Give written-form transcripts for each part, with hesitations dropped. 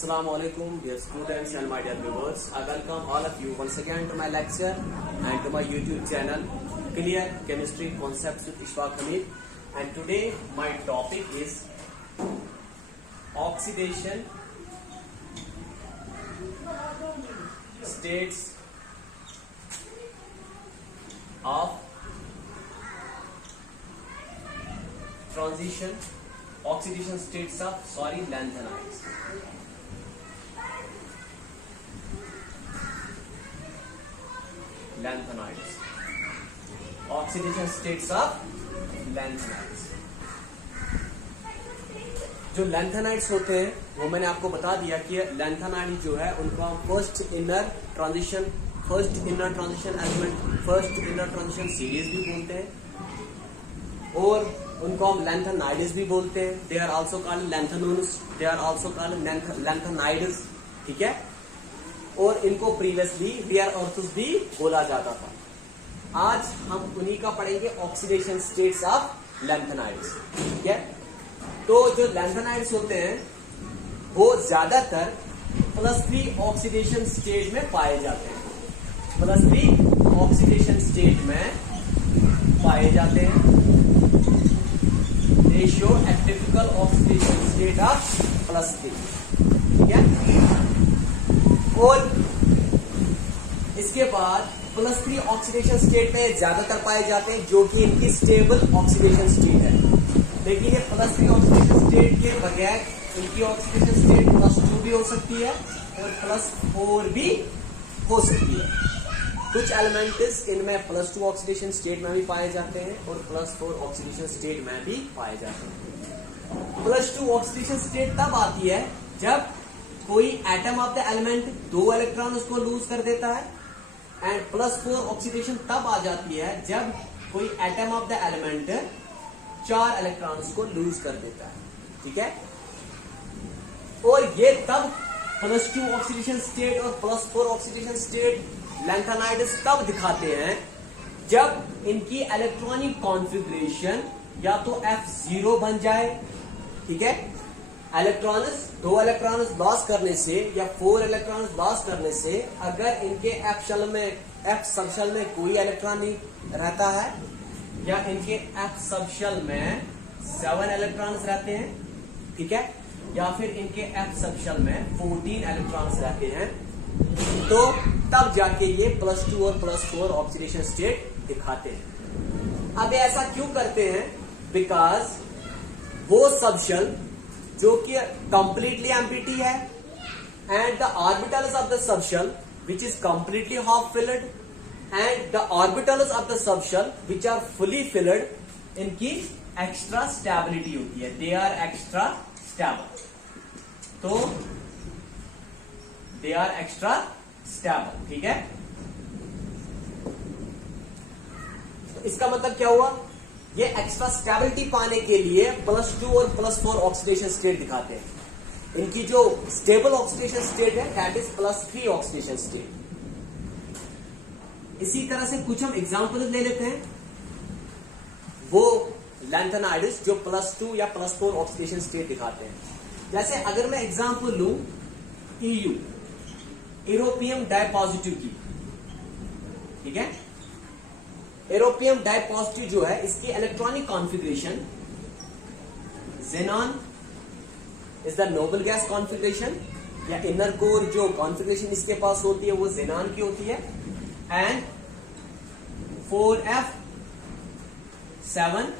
Assalamu alaikum dear students and my dear viewers. I welcome all of you once again to my lecture and to my YouTube channel Clear Chemistry Concepts with Ishfaq Hamid. And today my topic is oxidation states of transition, oxidation states of lanthanides. Lanthanides, oxidation states of lanthanides. जो lanthanides होते हैं वो मैंने आपको बता दिया कि lanthanide जो है उनको हम first inner transition element, first inner transition series भी बोलते हैं और उनको हम लैंथेनाइड्स भी बोलते हैं. They are also called lanthanones, they are also called lanthanides. ठीक है, और इनको प्रीवियसली रियर अर्थस भी बोला जाता था. आज हम उन्हीं का पढ़ेंगे ऑक्सीडेशन स्टेट्स ऑफ लैंथेनाइड्स. ठीक है, तो जो लैंथेनाइड्स होते हैं वो ज्यादातर +3 ऑक्सीडेशन स्टेट में पाए जाते हैं. +3 ऑक्सीडेशन स्टेट में पाए जाते हैं. They show a typical oxidation state of +3. ठीक है, और इसके बाद +3 ऑक्सीडेशन स्टेट में ज्यादातर पाए जाते हैं जो कि इनकी स्टेबल ऑक्सीडेशन स्टेट है. लेकिन ये +3 ऑक्सीडेशन स्टेट के बगैर इनकी ऑक्सीडेशन स्टेट +2 भी हो सकती है और +4 भी हो सकती है. कुछ एलिमेंट्स इनमें +2 ऑक्सीडेशन स्टेट में भी पाए जाते हैं और +4 ऑक्सीडेशन स्टेट में भी पाए जाते हैं. +2 ऑक्सीडेशन स्टेट तब आती है जब कोई atom of the element 2 electron उसको लूज कर देता है. एंड +4 ऑक्सीडेशन तब आ जाती है जब कोई atom of the element 4 electrons को लूज कर देता है. ठीक है, और ये तब +2 ऑक्सीडेशन स्टेट और +4 ऑक्सीडेशन स्टेट लैंथेनाइड्स तब दिखाते हैं जब इनकी इलेक्ट्रॉनिक कॉन्फ़िगरेशन या तो F0 बन जाए. ठीक है, इलेक्ट्रॉन्स 2 इलेक्ट्रॉन्स लॉस करने से या 4 इलेक्ट्रॉन्स लॉस करने से अगर इनके F सबशेल में कोई इलेक्ट्रॉन नहीं रहता है या इनके F सबशेल में 7 इलेक्ट्रॉन्स रहते हैं. ठीक है, या फिर इनके F सबशेल में 14 इलेक्ट्रॉन्स रहते हैं, तो तब जाके ये +2 और +4 ऑक्सीडेशन स्टेट दिखाते हैं. अब ऐसा क्यों करते हैं? बिकॉज वो सबशेल जो कि कंप्लीटली एम्प्टी है and the orbitals of the subshell which is completely half filled and the orbitals of the subshell which are fully filled, इनकी एक्स्ट्रा स्टेबिलिटी होती है. They are extra stable. तो they are extra stable. ठीक है, तो इसका मतलब क्या हुआ? ये एक्स्ट्रा स्टेबिलिटी पाने के लिए +2 और +4 ऑक्सीडेशन स्टेट दिखाते हैं. इनकी जो स्टेबल ऑक्सीडेशन स्टेट है दैट इज +3 ऑक्सीडेशन स्टेट. इसी तरह से कुछ हम एग्जांपल ले लेते हैं. वो लैंथेनाइड्स जो +2 या +4 ऑक्सीडेशन स्टेट दिखाते हैं. जैसे अगर मैं एग्जांपल लूं EU, यूरोपियम डाइपॉजिटिव की. ठीक है, यूरोपियम डाइपॉजिटिव जो है इसकी electronic configuration xenon is the noble gas configuration, या इनर कोर जो कॉन्फ़िगरेशन इसके पास होती है वो xenon की होती है. एंड 4f 7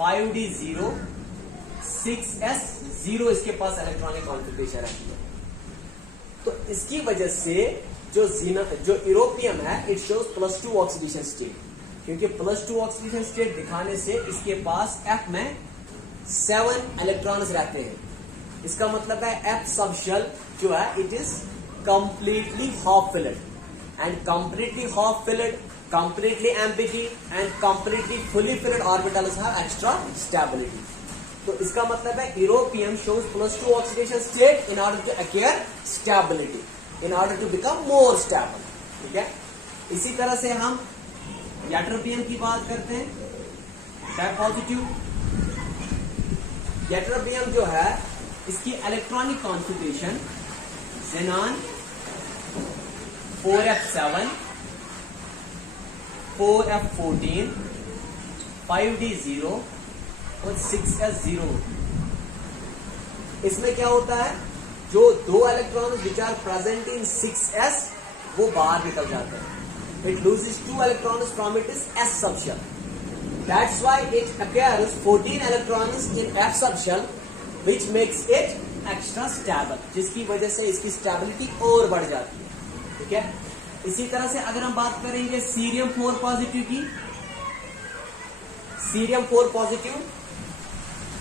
5d0 6s0 इसके पास इलेक्ट्रॉनिक कॉन्फ़िगरेशन रहती है. तो इसकी वजह से जो यूरोपियम है इट शोज +2 ऑक्सीडेशन स्टेट, क्योंकि +2 ऑक्सीडेशन स्टेट दिखाने से इसके पास F में 7 इलेक्ट्रॉन्स रहते हैं. इसका मतलब है F सबशेल जो है it is completely half filled and completely half filled, completely empty and completely fully filled orbitals have extra stability. तो इसका मतलब है europium shows +2 oxidation state in order to acquire stability, in order to become more stable. ठीक है, इसी तरह से हम यूट्रोपियम की बात करते हैं. डाइपॉजिटिव यूट्रोपियम जो है इसकी electronic configuration xenon 4f7, 4f14, 5d0 और 6s0। इसमें क्या होता है, जो दो electron which are present in 6s वो बाहर निकल जाते हैं। It loses 2 electrons from its s subshell. That's why it acquires 14 electrons in f subshell, which makes it extra stable, जिसकी वजह से इसकी स्टेबिलिटी और बढ़ जाती है। ठीक है, इसी तरह से अगर हम बात करेंगे सीरियम 4 पॉजिटिव की, सीरियम 4 पॉजिटिव,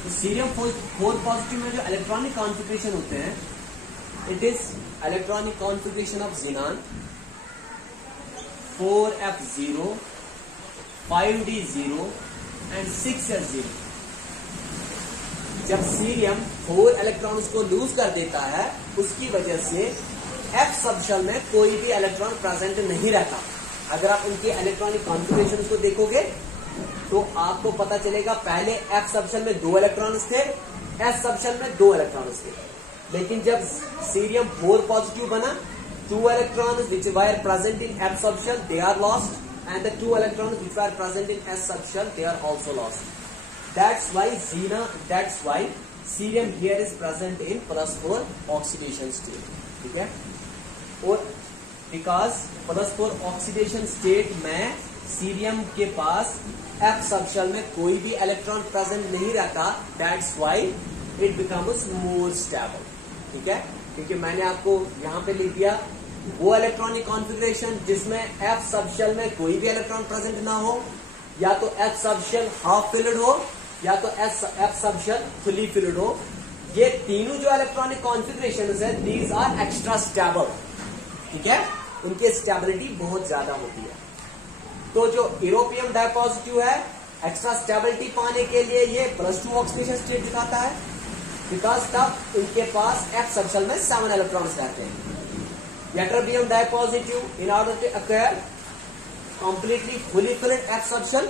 तो सीरियम 4 पॉजिटिव में जो इलेक्ट्रॉनिक कॉन्फ़िगरेशन होते हैं, it is electronic configuration of xenon 4f0, 5d0 and 6s0। जब सीरियम 4 इलेक्ट्रॉन्स को लूज कर देता है, उसकी वजह से f सबशेल में कोई भी इलेक्ट्रॉन प्रेजेंट नहीं रहता। अगर आप उनके इलेक्ट्रॉनिक कॉन्फ़िगरेशन को देखोगे तो आपको पता चलेगा, पहले f सबशेल में 2 इलेक्ट्रॉन्स थे, s सबशेल में 2 इलेक्ट्रॉन्स थे। लेकिन जब सीरियम 4 पॉजिटिव बना, 2 electrons which were present in f subshell they are lost, and the 2 electrons which were present in s subshell they are also lost. That's why cerium here is present in +4 oxidation state. ठीक है, और because +4 oxidation state में cerium के पास f subshell में कोई भी electron present नहीं रहता, that's why it becomes more stable. ठीक है, क्योंकि मैंने आपको यहाँ पे लिख दिया वो इलेक्ट्रॉनिक कॉन्फ़िगरेशन जिसमें f सबशेल में कोई भी इलेक्ट्रॉन प्रेजेंट ना हो, या तो f सबशेल हाफ फिल्ड हो, या तो f सबशेल फुली फिल्ड हो। ये तीनों जो इलेक्ट्रॉनिक कॉन्फ़िगरेशन है, दीज आर एक्स्ट्रा स्टेबल। ठीक है, उनकी स्टेबिलिटी बहुत ज्यादा होती है। तो जो यूरोपियम डाइपॉजिटिव है, एक्स्ट्रा स्टेबिलिटी पाने के लिए ये +2 ऑक्सीडेशन स्टेट दिखाता है, बिकॉज तब इनके पास f सबशेल में 7 इलेक्ट्रॉन्स रहते हैं। Ytterbium dipositive, in order to acquire completely fully filled f subshell,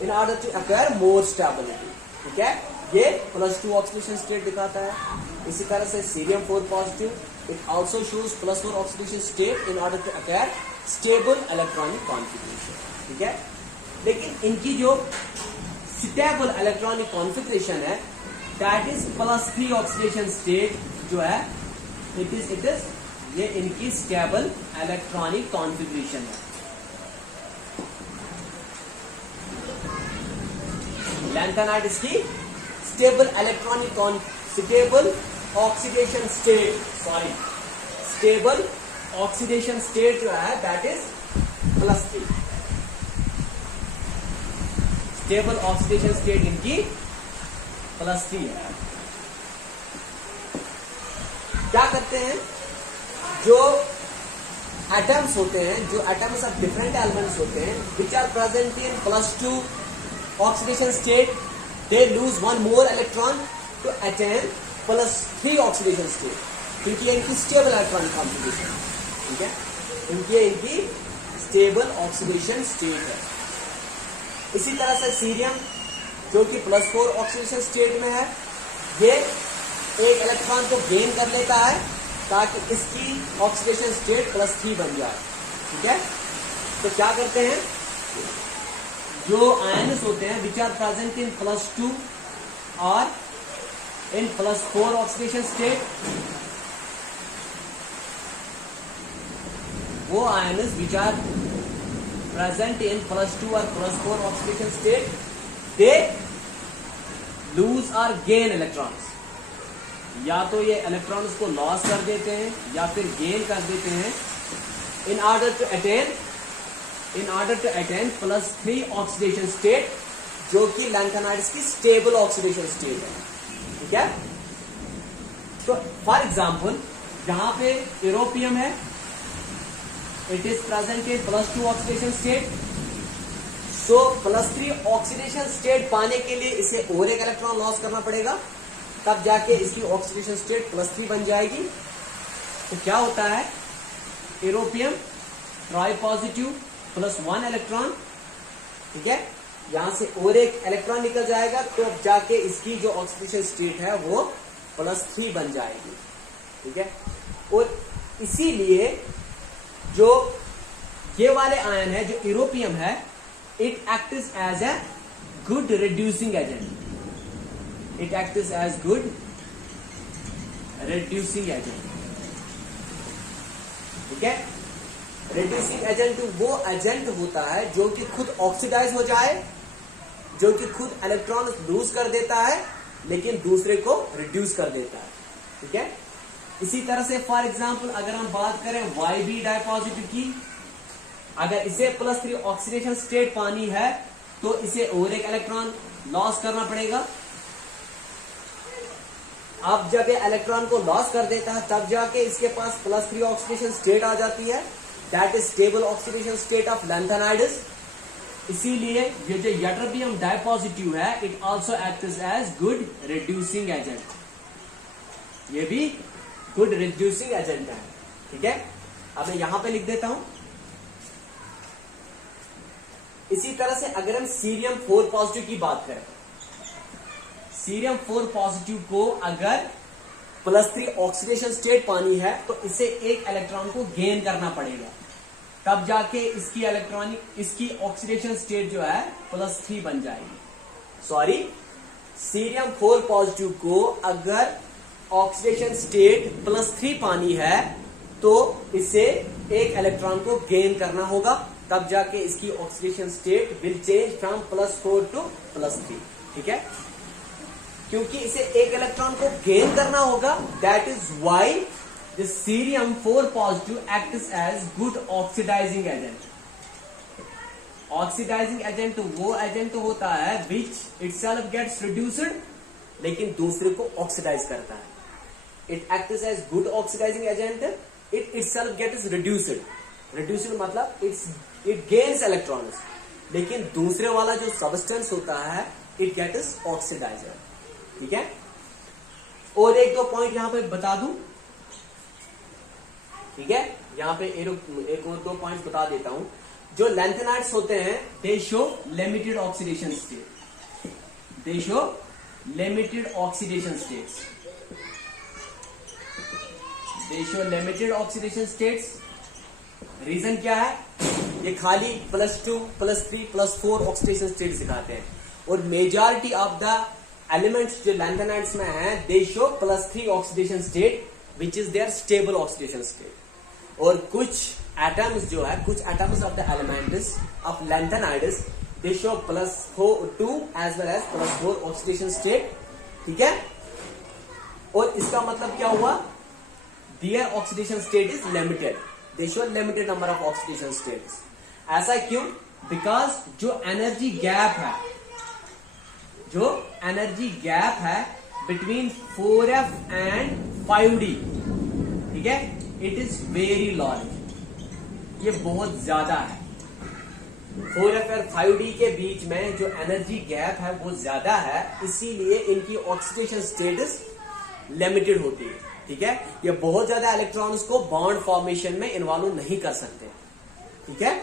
in order to acquire more stability. ठीक है, ये +2 ऑक्सीडेशन स्टेट दिखाता है। इसी तरह से cerium 4 positive, it also shows +4 oxidation state in order to acquire stable electronic configuration. ठीक है, लेकिन इनकी जो स्टेबल इलेक्ट्रॉनिक कॉन्फ़िगरेशन है, दैट इज +3 ऑक्सीडेशन स्टेट जो है, इट इज ये इनकी स्टेबल इलेक्ट्रॉनिक कॉन्फ़िगरेशन है। लैंथेनाइड इसकी स्टेबल ऑक्सीडेशन स्टेट जो है, that is +3। Stable oxidation state इनकी +3 है। क्या करते हैं, जो एटम्स होते हैं, जो एटम्स ऑफ डिफरेंट एलिमेंट्स होते हैं, which are present in +2 oxidation state, they lose 1 more electron to attain +3 oxidation state, क्योंकि इनकी स्टेबल इलेक्ट्रॉनिक कॉन्फ़िगरेशन। ठीक है, इनकी स्टेबल ऑक्सीडेशन स्टेट है। इसी तरह से सीरियम जो कि +4 ऑक्सीडेशन स्टेट में है, ये एक इलेक्ट्रॉन को गेन कर लेता है ताकि इसकी ऑक्सीडेशन स्टेट +3 बन जाए। ठीक है, तो क्या करते हैं, जो आयन्स होते हैं विच आर प्रेजेंट इन +2 और इन +4 ऑक्सीडेशन स्टेट, वो ions which are present in +2 और +4 ऑक्सीडेशन स्टेट, दे लूज और गेन इलेक्ट्रॉन्स। या तो ये इलेक्ट्रॉन्स को लॉस कर देते हैं या फिर गेन कर देते हैं, in order to attain +3 oxidation state, जो कि लैंथेनाइड्स की स्टेबल ऑक्सीडेशन स्टेट है। ठीक है, तो फॉर एग्जांपल जहां पे यूरोपियम है, it is present in +2 oxidation state, so +3 oxidation state पाने के लिए इसे और एक इलेक्ट्रॉन लॉस करना पड़ेगा, तब जाके इसकी ऑक्सीडेशन स्टेट +3 बन जाएगी। तो क्या होता है, यूरोपियम ट्राई पॉजिटिव +1 इलेक्ट्रॉन, ठीक है, यहां से और एक इलेक्ट्रॉन निकल जाएगा, तो अब जाके इसकी जो ऑक्सीडेशन स्टेट है वो +3 बन जाएगी, ठीक है। और इसीलिए जो ये वाले आयन है, जो यूरोपियम है, it acts as a good reducing agent, it acts as good reducing agent, ठीक है। रिड्यूसिंग एजेंट वो एजेंट होता है जो कि खुद ऑक्सीडाइज हो जाए, जो कि खुद इलेक्ट्रॉन लूज कर देता है लेकिन दूसरे को रिड्यूस कर देता है, ठीक है। इसी तरह से फॉर एग्जांपल अगर हम बात करें YB डाइपॉजिटिव की, अगर इसे +3 ऑक्सीडेशन स्टेट पानी है तो इसे और एक इलेक्ट्रॉन लॉस करना पड़ेगा। अब जब ये इलेक्ट्रॉन को लॉस कर देता है तब जाके इसके पास +3 ऑक्सीडेशन स्टेट आ जाती है, that is stable oxidation state of lanthanides. इसीलिए ये जो यट्रबियम डाइपॉजिटिव है, it also acts as good reducing agent, ये भी गुड रिड्यूसिंग एजेंट है, ठीक है। अब मैं यहां पे लिख देता हूं। इसी तरह से अगर हम सीरियम 4 पॉजिटिव की बात करें, सीरियम 4 पॉजिटिव को अगर +3 ऑक्सीडेशन स्टेट पानी है तो इसे एक इलेक्ट्रॉन को गेन करना पड़ेगा, तब जाके इसकी ऑक्सीडेशन स्टेट जो है +3 बन जाएगी। सॉरी, सीरियम 4 पॉजिटिव को अगर ऑक्सीडेशन स्टेट +3 पानी है तो इसे एक इलेक्ट्रॉन को गेन करना होगा, तब जाके इसकी oxidation state will change from +4 to +3, ठीक है। क्योंकि इसे एक इलेक्ट्रॉन को गेन करना होगा, that is why the cerium 4 positive acts as good oxidising agent. Oxidising agent वो एजेंट होता है विच इटसेल्फ गेट्स रिड्यूस्ड लेकिन दूसरे को ऑक्सीडाइज करता है। It acts as good oxidising agent, it itself gets reduced, reduced मतलब इट गेन्स इलेक्ट्रॉन्स, लेकिन दूसरे वाला जो सब्सटेंस होता है इट गेट्स ऑक्सीडाइजर, ठीक है। और एक दो पॉइंट यहां पे बता दूं, ठीक है। यहां पे एक और दो पॉइंट बता देता हूं। जो लैंथेनाइड्स होते हैं they show limited oxidation state, they show limited oxidation states, they show limited oxidation states. Reason क्या है? ये खाली +2, +3, +4 ऑक्सीडेशन स्टेट दिखाते हैं और मेजॉरिटी ऑफ द एलिमेंट्स जो लैंथेनाइड्स में है they show +3 oxidation state which is their stable oxidation state. और कुछ एटम्स जो है, कुछ atoms of the elements of lanthanides they show +2 as well as +4 oxidation state, ठीक है। और इसका मतलब क्या हुआ? Their oxidation state is limited, they show limited number of oxidation states. ऐसा क्यों? बिकॉज जो एनर्जी गैप है, जो एनर्जी गैप है बिटवीन 4f एंड 5d, ठीक है, इट इज वेरी लार्ज, ये बहुत ज्यादा है। 4f और 5d के बीच में जो एनर्जी गैप है वो ज्यादा है, इसीलिए इनकी ऑक्सीडेशन स्टेटस लिमिटेड होती है, ठीक है। ये बहुत ज्यादा इलेक्ट्रॉन्स को बॉन्ड फॉर्मेशन में इन्वॉल्व नहीं कर सकते, ठीक है।